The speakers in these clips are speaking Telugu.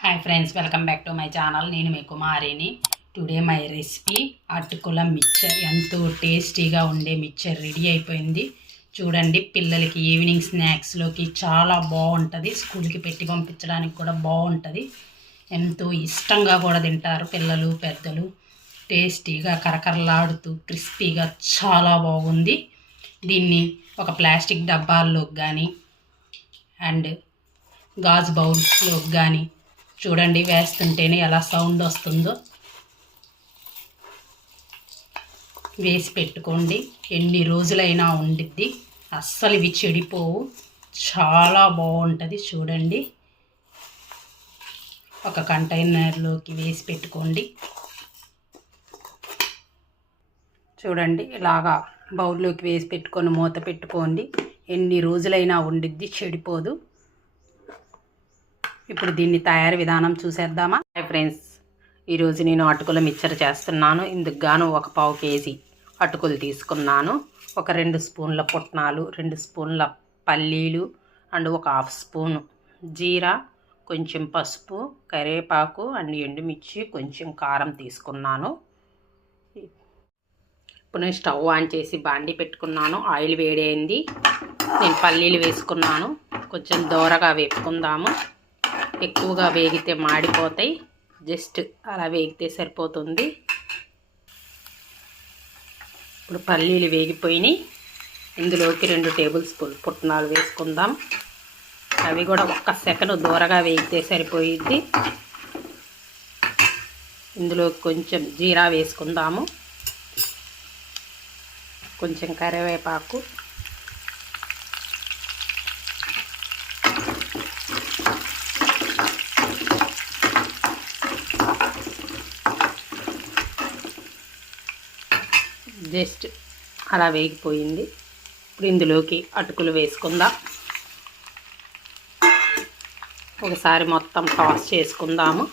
Hi friends, welcome back to my channel. నేను మీ కుమారిని. టుడే మై రెసిపీ అటుకుల మిక్చర్. ఎంతో టేస్టీగా ఉండే మిక్చర్ రెడీ అయిపోయింది. చూడండి, పిల్లలకి ఈవినింగ్ స్నాక్స్లోకి చాలా బాగుంటుంది. స్కూల్కి పెట్టి పంపించడానికి కూడా బాగుంటుంది. ఎంతో ఇష్టంగా కూడా తింటారు పిల్లలు పెద్దలు. టేస్టీగా కరకరలాడుతూ క్రిస్పీగా చాలా బాగుంది. దీన్ని ఒక ప్లాస్టిక్ డబ్బాల్లోకి కానీ అండ్ గాజు బౌల్స్లోకి కానీ చూడండి, వేస్తుంటేనే ఎలా సౌండ్ వస్తుందో. వేసి పెట్టుకోండి, ఎన్ని రోజులైనా ఉండిద్ది. అస్సలు ఇవి చెడిపోవు, చాలా బాగుంటుంది. చూడండి, ఒక కంటైనర్లోకి వేసి పెట్టుకోండి. చూడండి, ఇలాగా బౌల్లోకి వేసి పెట్టుకొని మూత పెట్టుకోండి. ఎన్ని రోజులైనా ఉండిద్ది, చెడిపోదు. ఇప్పుడు దీన్ని తయారీ విధానం చూసేద్దామా? హాయ్ ఫ్రెండ్స్, ఈరోజు నేను అటుకుల మిక్చర్ చేస్తున్నాను. ఇందుకు గాను ఒక పావు కేజీ అటుకులు తీసుకున్నాను. ఒక 2 స్పూన్ల పుట్నాలు, 2 స్పూన్ల పల్లీలు అండ్ ఒక హాఫ్ స్పూన్ జీరా, కొంచెం పసుపు, కరివేపాకు అండ్ ఎండుమిర్చి, కొంచెం కారం తీసుకున్నాను. ఇప్పుడు నేను స్టవ్ ఆన్ చేసి బాండీ పెట్టుకున్నాను. ఆయిల్ వేడైంది. నేను పల్లీలు వేసుకున్నాను. కొంచెం దోరగా వేపుకుందాము. ఎక్కువగా వేగితే మాడిపోతాయి, జస్ట్ అలా వేగితే సరిపోతుంది. ఇప్పుడు పల్లీలు వేగిపోయినాయి. ఇందులోకి 2 టేబుల్ స్పూన్ పుట్నాలు వేసుకుందాం. అవి కూడా ఒక్క సెకండ్ దూరగా వేగితే సరిపోయిద్ది. ఇందులోకి కొంచెం జీరా వేసుకుందాము, కొంచెం కరివేపాకు, జస్ట్ అలా వేగిపోయింది. ఇప్పుడు ఇందులోకి అటుకులు వేసుకుందాం. ఒకసారి మొత్తం టాస్ చేసుకుందాము.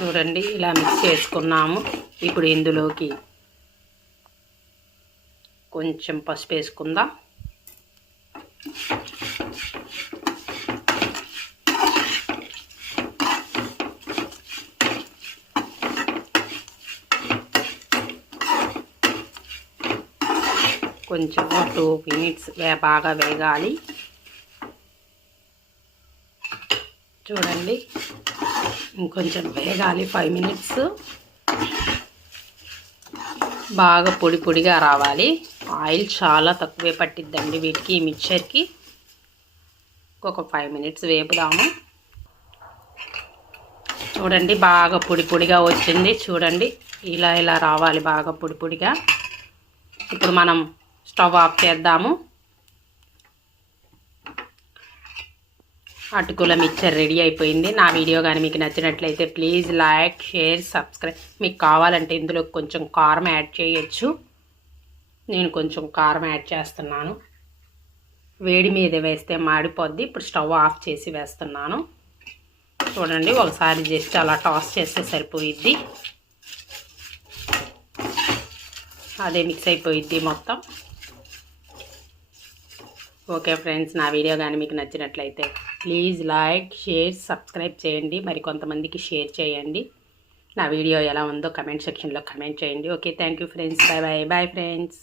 చూడండి, ఇలా మిక్స్ చేసుకున్నాము. ఇప్పుడు ఇందులోకి కొంచెం పసుపు వేసుకుందాం. కొంచెం 2 మినిట్స్ బాగా వేగాలి. చూడండి, ఇంకొంచెం వేగాలి. 5 మినిట్స్ బాగా పొడి పొడిగా రావాలి. ఆయిల్ చాలా తక్కువే పట్టిద్దండి వీటికి, ఈ మిక్చర్కి. ఒక 5 మినిట్స్ వేపుదాము. చూడండి, బాగా పొడి పొడిగా వచ్చింది. చూడండి, ఇలా ఇలా రావాలి బాగా పొడి పొడిగా. ఇప్పుడు మనం స్టవ్ ఆఫ్ చేద్దాము. అటుకుల మిక్చర్ రెడీ అయిపోయింది. నా వీడియో కానీ మీకు నచ్చినట్లయితే ప్లీజ్ లైక్, షేర్, సబ్స్క్రైబ్. మీకు కావాలంటే ఇందులో కొంచెం కారం యాడ్ చేయొచ్చు. నేను కొంచెం కారం యాడ్ చేస్తున్నాను. వేడి మీద వేస్తే మాడిపోద్ది. ఇప్పుడు స్టవ్ ఆఫ్ చేసి వేస్తున్నాను. చూడండి, ఒకసారి జస్ట్ అలా టాస్ చేస్తే సరిపోయిద్ది. అదే మిక్స్ అయిపోయిద్ది మొత్తం. ఓకే ఫ్రెండ్స్, నా వీడియో కానీ మీకు నచ్చినట్లయితే ప్లీజ్ లైక్, షేర్, సబ్స్క్రైబ్ చేయండి. మరి కొంతమందికి షేర్ చేయండి. నా వీడియో ఎలా ఉందో కమెంట్ సెక్షన్లో కమెంట్ చేయండి. Okay, thank you friends. Bye bye. Bye friends.